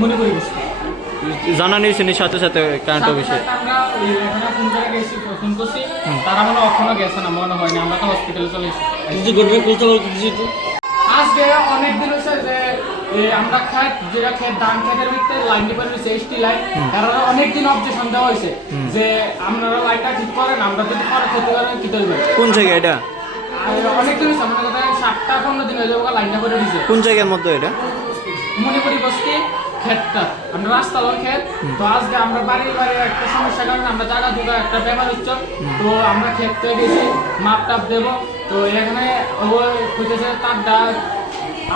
মণিপুরি বস্তি। জানা নিয়েছেন সাথে সাথে কারেন্ট অফিসে? আমরা এখানে ফোন করে গেছি, ফোন করছি, তারা মনে এখনো গেছে না, মনে হয়নি, আমরা তো হসপিটালে চলে এসেছি। আজকে অনেক দিন হচ্ছে যে আমরা খেত যেটা খেত ধান খেতের ভিতরে লাইন ডিপার্ট হয়েছে এসটি লাইন, তারা অনেক দিন অবজেকশন দেওয়া হয়েছে যে আপনারা লাইনটা ঠিক করেন, আমরা যদি পরে ক্ষতি করেন কি করবেন। কোন জায়গা এটা? অনেক দিন হয়েছে, আমাদের কথা 7-15 দিন হয়ে যাবে লাইনটা করে দিয়েছে। কোন জায়গার মধ্যে এটা? মণিপুরি বস্তি ক্ষেতটা, আমরা রাস্তা লোক ক্ষেত। তো আজকে আমরা বাড়ি একটা সমস্যার কারণে আমরা জায়গা দুটো একটা ব্যাপার হচ্ছে, তো আমরা ক্ষেত থেকে গেছি মাপ টাপ দেবো। তো এখানে ওই খুঁজেছে তারটা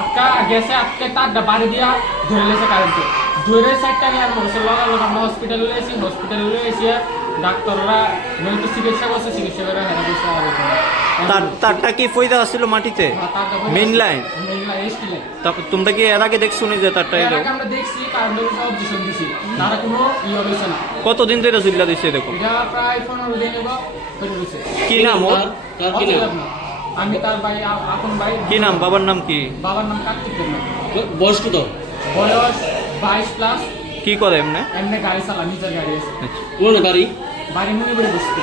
আটকা গেছে, আটকে তারটা বাড়ি দিয়া ধরে লেছে কারেন্টে, ধরে সাইডটা নিয়ে আর মানুষের লগালো। আমরা হসপিটালে এসেছি, হসপিটালে এসে ডাক্তাররা তো চিকিৎসা করছে, চিকিৎসা করে হেরা দিচ্ছে। তারটা কি ফইদা আসছিল মাটিতে? Main line? ST line. তারপর তোমরা কি এর আগে দেখছো নি যে তারটা এলো? আমরা দেখছি কারেন্ট অফিসে অবজেকশন দিছি, তারা কোনো হয়েছে না। কতদিন ধরে চিল্লা দিচ্ছে দেখো? এটা প্রায় 15 দিন হলো হয়ে গেছে। কি নাম ওর? আমি তার ভাই, আপন ভাই। কি নাম? বাবার নাম কি? বাবার নাম কার্তিক দেবনাথ। বয়স কত? বয়স 22+। কি করে এমনি? এমনি গাড়ি চালা, নিজের গাড়ি আছে। কোন বাড়ি? বাড়ি মণিপুরি বস্তি।